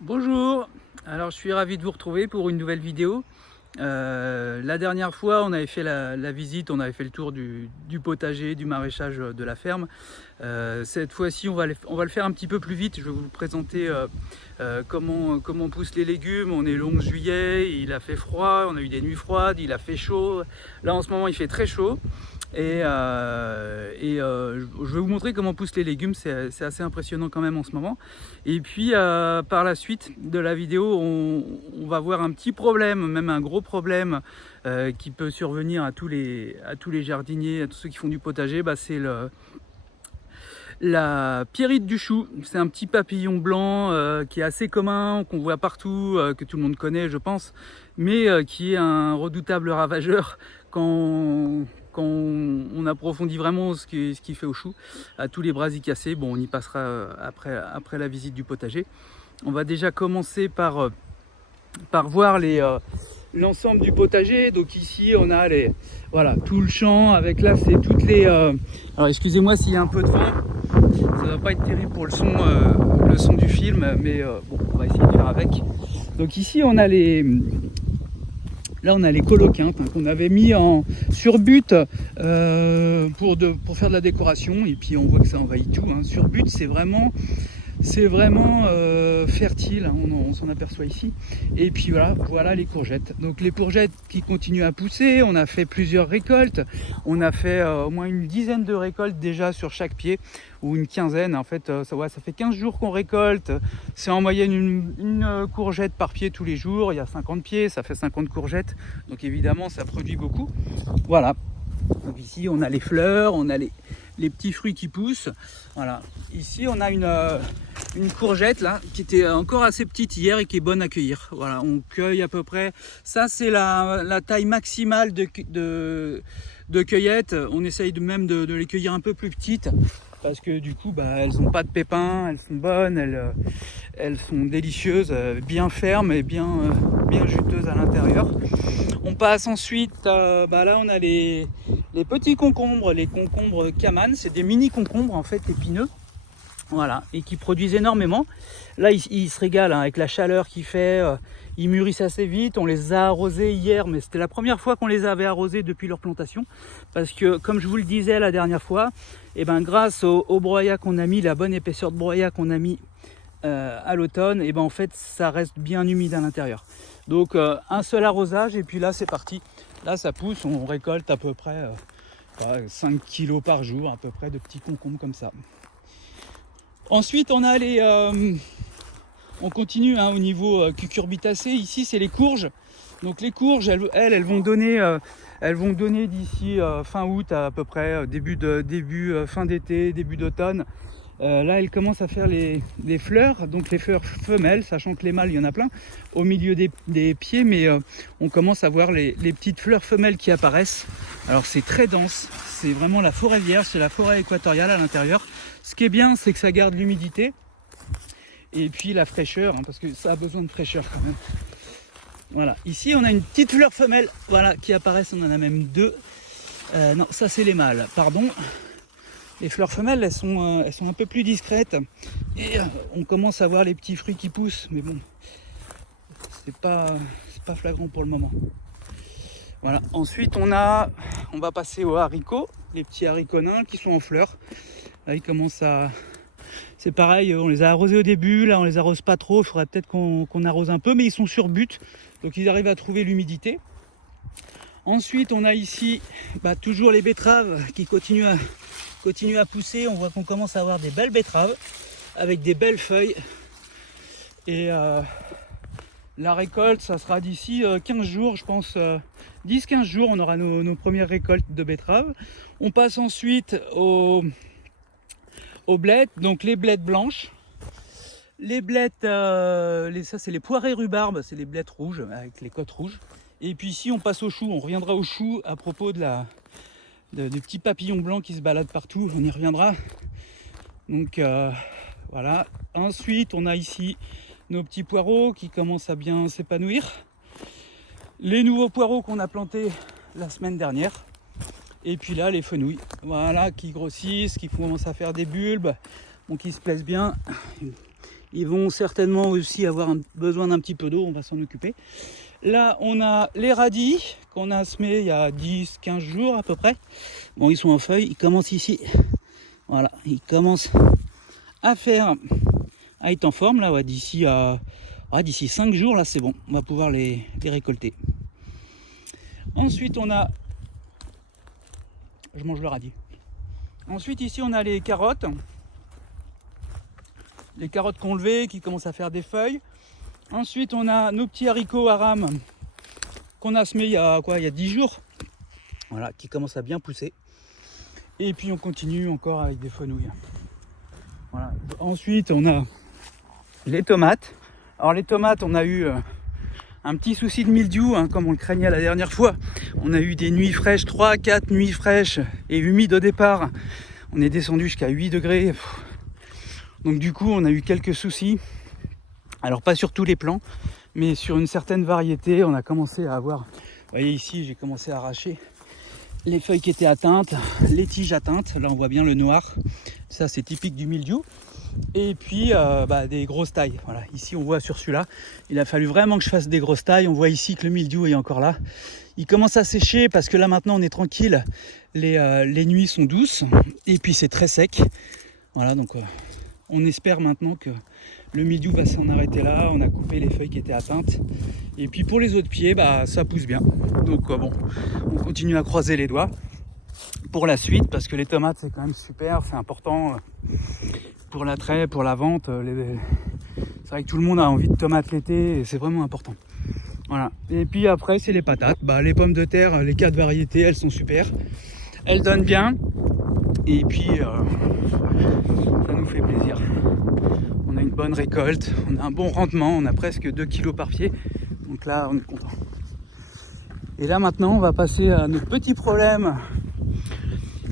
Bonjour, alors je suis ravi de vous retrouver pour une nouvelle vidéo. La dernière fois on avait fait la visite, on avait fait le tour du potager, du maraîchage de la ferme. Cette fois-ci on va le faire un petit peu plus vite. Je vais vous présenter comment poussent les légumes. On est le 11 juillet, il a fait froid, on a eu des nuits froides, il a fait chaud. Là en ce moment il fait très chaud. Je vais vous montrer comment poussent les légumes, c'est assez impressionnant quand même en ce moment. Et puis par la suite de la vidéo, on va voir un petit problème, même un gros problème qui peut survenir à tous les jardiniers, à tous ceux qui font du potager. C'est la pierrite du chou. C'est un petit papillon blanc qui est assez commun, qu'on voit partout, que tout le monde connaît je pense, mais qui est un redoutable ravageur quand on approfondit vraiment ce qu'il fait au chou, à tous les brasicacées. Bon, on y passera après la visite du potager. On va déjà commencer par voir l'ensemble du potager. Donc ici on a voilà, tout le champ avec là c'est toutes les alors excusez-moi s'il y a un peu de vent, ça va pas être terrible pour le son du film, mais bon, on va essayer de faire avec. Donc ici on a les coloquintes qu'on avait mis sur but pour faire de la décoration, et puis on voit que ça envahit tout. Sur but c'est vraiment fertile, on s'en aperçoit ici. Et puis voilà les courgettes. Donc les courgettes qui continuent à pousser, on a fait plusieurs récoltes. On a fait au moins une dizaine de récoltes déjà sur chaque pied, ou une quinzaine. En fait, ça fait 15 jours qu'on récolte. C'est en moyenne une courgette par pied tous les jours. Il y a 50 pieds, ça fait 50 courgettes. Donc évidemment, ça produit beaucoup. Voilà. Donc ici, on a les fleurs, on a les petits fruits qui poussent. Voilà. Ici, on a une courgette là qui était encore assez petite hier et qui est bonne à cueillir. Voilà, on cueille à peu près. Ça, c'est la taille maximale de cueillette. On essaye même de les cueillir un peu plus petites, parce que du coup elles n'ont pas de pépins, elles sont bonnes, elles sont délicieuses, bien fermes et bien juteuses à l'intérieur. On passe ensuite, là on a les petits concombres, les concombres Kaman. C'est des mini concombres en fait épineux, voilà, et qui produisent énormément. Là ils se régalent avec la chaleur qu'il fait, ils mûrissent assez vite. On les a arrosés hier, mais c'était la première fois qu'on les avait arrosés depuis leur plantation, parce que comme je vous le disais la dernière fois, grâce au broyat qu'on a mis, la bonne épaisseur de broyat qu'on a mis à l'automne, en fait ça reste bien humide à l'intérieur. Donc un seul arrosage et puis là c'est parti. Là ça pousse, on récolte à peu près 5 kg par jour à peu près de petits concombres comme ça. Ensuite on a on continue au niveau cucurbitacées. Ici c'est les courges. Donc les courges elles vont donner d'ici fin août à peu près, fin d'été, début d'automne. Là elles commencent à faire les fleurs, donc les fleurs femelles, sachant que les mâles il y en a plein au milieu des pieds, mais on commence à voir les petites fleurs femelles qui apparaissent. Alors c'est très dense, c'est vraiment la forêt vierge, c'est la forêt équatoriale à l'intérieur. Ce qui est bien, c'est que ça garde l'humidité et puis la fraîcheur, parce que ça a besoin de fraîcheur quand même. Voilà, ici on a une petite fleur femelle, voilà, qui apparaissent, on en a même deux. Non, ça c'est les mâles, pardon. Les fleurs femelles, elles sont un peu plus discrètes et on commence à voir les petits fruits qui poussent, mais bon, c'est pas flagrant pour le moment. Voilà. Ensuite, on va passer aux haricots, les petits haricots nains qui sont en fleurs. Là, ils commencent à... C'est pareil, on les a arrosés au début, là on les arrose pas trop, il faudrait peut-être qu'on arrose un peu, mais ils sont sur but, donc ils arrivent à trouver l'humidité. Ensuite, on a ici toujours les betteraves qui continuent à pousser. On voit qu'on commence à avoir des belles betteraves avec des belles feuilles. Et la récolte, ça sera d'ici 15 jours, je pense, 10-15 jours, on aura nos premières récoltes de betteraves. On passe ensuite aux blettes, donc les blettes blanches. Les blettes, ça c'est les poirées rhubarbe, c'est les blettes rouges avec les côtes rouges. Et puis ici on passe au chou, on reviendra au chou à propos des petits papillons blancs qui se baladent partout, on y reviendra. Donc voilà. Ensuite on a ici nos petits poireaux qui commencent à bien s'épanouir. Les nouveaux poireaux qu'on a plantés la semaine dernière. Et puis là les fenouils, voilà, qui grossissent, qui commencent à faire des bulbes, qui se plaisent bien. Ils vont certainement aussi avoir besoin d'un petit peu d'eau, on va s'en occuper. Là, on a les radis qu'on a semés il y a 10-15 jours à peu près. Bon, ils sont en feuilles, ils commencent ici. Voilà, ils commencent à être en forme là, ouais, d'ici 5 jours, là c'est bon, on va pouvoir les récolter. Ensuite, on a... Je mange le radis. Ensuite, ici, on a les carottes. Les carottes qu'on levait, qui commencent à faire des feuilles. Ensuite, on a nos petits haricots à rames qu'on a semés il y a 10 jours. Voilà, qui commencent à bien pousser. Et puis, on continue encore avec des fenouilles. Voilà. Ensuite, on a les tomates. Alors, les tomates, on a eu un petit souci de mildiou, hein, comme on le craignait la dernière fois. On a eu des nuits fraîches, 3-4 nuits fraîches et humides au départ. On est descendu jusqu'à 8 degrés. Donc du coup, on a eu quelques soucis. Alors pas sur tous les plants, mais sur une certaine variété, on a commencé à avoir... Vous voyez ici, j'ai commencé à arracher les feuilles qui étaient atteintes, les tiges atteintes. Là, on voit bien le noir. Ça, c'est typique du mildiou. Et puis des grosses tailles. Voilà, ici on voit sur celui-là, il a fallu vraiment que je fasse des grosses tailles. On voit ici que le mildiou est encore là. Il commence à sécher parce que là maintenant on est tranquille. Les nuits sont douces et puis c'est très sec. Voilà, donc on espère maintenant que le mildiou va s'en arrêter là. On a coupé les feuilles qui étaient atteintes. Et puis pour les autres pieds, ça pousse bien. Donc bon, on continue à croiser les doigts pour la suite parce que les tomates c'est quand même super, c'est important. Pour l'attrait, pour la vente, c'est vrai que tout le monde a envie de tomates l'été et c'est vraiment important. Voilà. Et puis après, c'est les patates. Les pommes de terre, les 4 variétés, elles sont super. Elles donnent bien. Et puis, ça nous fait plaisir. On a une bonne récolte, on a un bon rendement, on a presque 2 kg par pied. Donc là, on est content. Et là, maintenant, on va passer à notre petit problème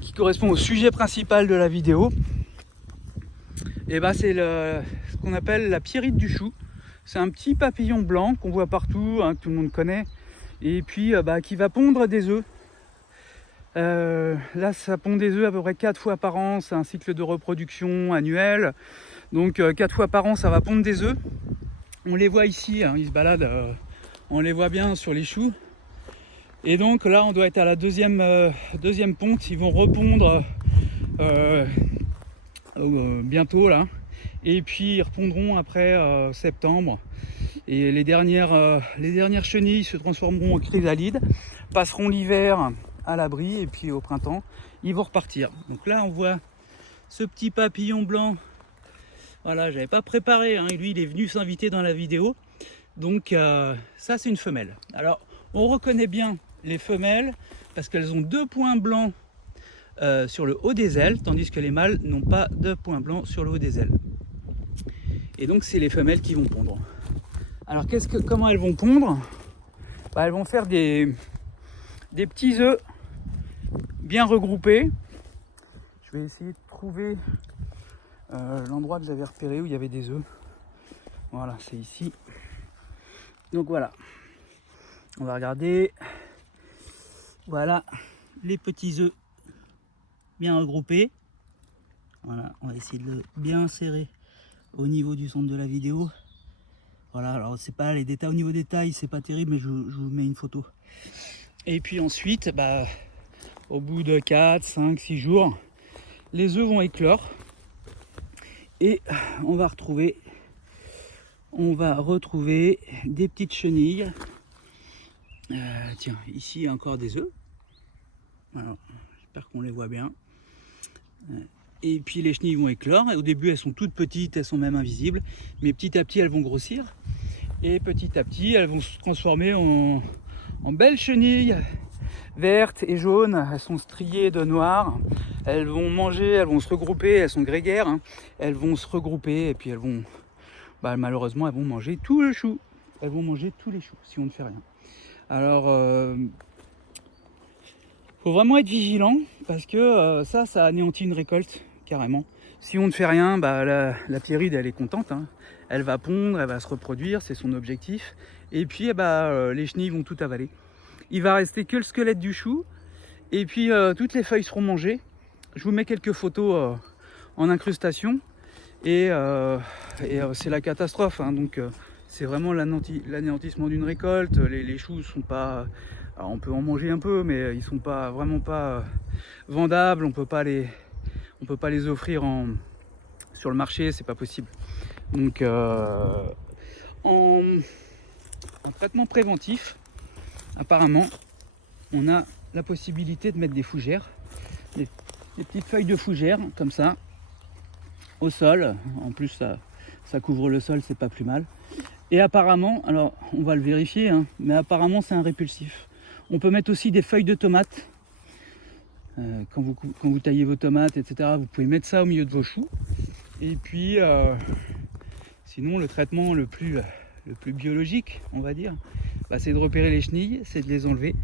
qui correspond au sujet principal de la vidéo. Et c'est ce qu'on appelle la pierrite du chou. C'est un petit papillon blanc qu'on voit partout, hein, que tout le monde connaît, et puis qui va pondre des œufs. Là, ça pond des œufs à peu près 4 fois par an. C'est un cycle de reproduction annuel. Donc 4 fois par an, ça va pondre des œufs. On les voit ici, hein, ils se baladent, on les voit bien sur les choux. Et donc là, on doit être à la deuxième ponte. Ils vont repondre bientôt là, et puis ils repondront après septembre, et les dernières chenilles se transformeront en chrysalides, passeront l'hiver à l'abri, et puis au printemps ils vont repartir. Donc là on voit ce petit papillon blanc. Voilà, j'avais pas préparé, hein, lui il est venu s'inviter dans la vidéo. Donc ça c'est une femelle. Alors on reconnaît bien les femelles parce qu'elles ont 2 points blancs sur le haut des ailes, tandis que les mâles n'ont pas de points blancs sur le haut des ailes. Et donc c'est les femelles qui vont pondre. Alors comment elles vont pondre? Elles vont faire des petits œufs bien regroupés. Je vais essayer de trouver l'endroit que j'avais repéré où il y avait des œufs. Voilà, c'est ici. Donc voilà, on va regarder. Voilà les petits œufs bien regroupé. Voilà, on va essayer de le bien serrer au niveau du centre de la vidéo. Voilà, alors c'est pas les détails, au niveau des tailles c'est pas terrible, mais je vous mets une photo. Et puis ensuite, au bout de 4, 5, 6 jours, les œufs vont éclore et on va retrouver des petites chenilles. Tiens, ici il y a encore des œufs. Voilà, j'espère qu'on les voit bien. Et puis les chenilles vont éclore. Et au début elles sont toutes petites, elles sont même invisibles, mais petit à petit elles vont grossir, et petit à petit elles vont se transformer en belles chenilles vertes et jaunes. Elles sont striées de noir. Elles vont manger, elles vont se regrouper, elles sont grégaires, hein. Elles vont se regrouper et puis elles vont malheureusement elles vont manger tout le chou. Elles vont manger tous les choux si on ne fait rien. Alors faut vraiment être vigilant parce que ça anéantit une récolte carrément. Si on ne fait rien, la pierride elle est contente, hein. Elle va pondre, elle va se reproduire, c'est son objectif. Et puis les chenilles vont tout avaler. Il va rester que le squelette du chou. Et puis toutes les feuilles seront mangées. Je vous mets quelques photos en incrustation. c'est la catastrophe, hein. Donc c'est vraiment l'anéantissement d'une récolte. Les choux sont pas, alors on peut en manger un peu, mais ils sont pas vraiment pas vendables. On peut pas les offrir sur le marché, c'est pas possible. Donc en traitement préventif, apparemment on a la possibilité de mettre des fougères, des petites feuilles de fougères comme ça au sol. En plus ça couvre le sol, c'est pas plus mal. Et apparemment, alors on va le vérifier, hein, mais apparemment c'est un répulsif. On peut mettre aussi des feuilles de tomates. Quand vous taillez vos tomates, etc., vous pouvez mettre ça au milieu de vos choux. Et puis sinon, le traitement le plus biologique, on va dire, c'est de repérer les chenilles, c'est de les enlever.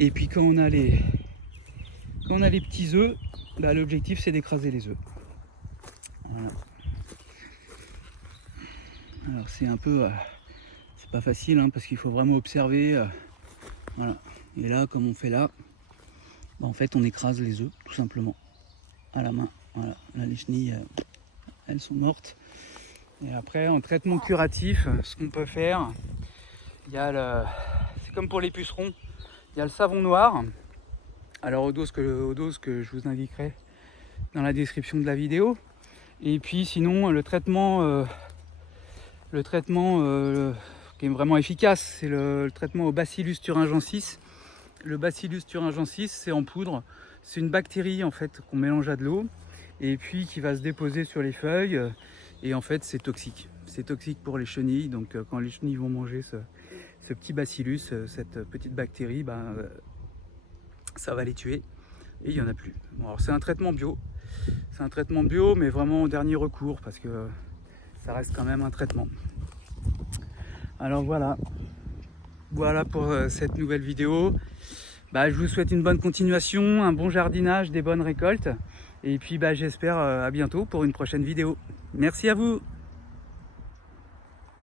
Et puis quand on a les petits œufs, l'objectif c'est d'écraser les œufs. Voilà. Alors c'est un peu, c'est pas facile, hein, parce qu'il faut vraiment observer. Voilà. Et là, comme on fait là, en fait on écrase les œufs tout simplement à la main. Voilà. Là les chenilles, elles sont mortes. Et après, en traitement curatif, ce qu'on peut faire, c'est comme pour les pucerons, il y a le savon noir. Alors aux doses que je vous indiquerai dans la description de la vidéo. Et puis sinon le traitement qui est vraiment efficace, c'est le traitement au Bacillus thuringiensis. Le Bacillus thuringiensis, c'est en poudre, c'est une bactérie en fait qu'on mélange à de l'eau et puis qui va se déposer sur les feuilles, et en fait c'est toxique. C'est toxique pour les chenilles, donc quand les chenilles vont manger ce petit bacillus, cette petite bactérie, ça va les tuer et il n'y en a plus. Bon, alors c'est un traitement bio, mais vraiment au dernier recours, parce que ça reste quand même un traitement. Alors voilà pour cette nouvelle vidéo. Je vous souhaite une bonne continuation, un bon jardinage, des bonnes récoltes, et puis j'espère à bientôt pour une prochaine vidéo. Merci à vous.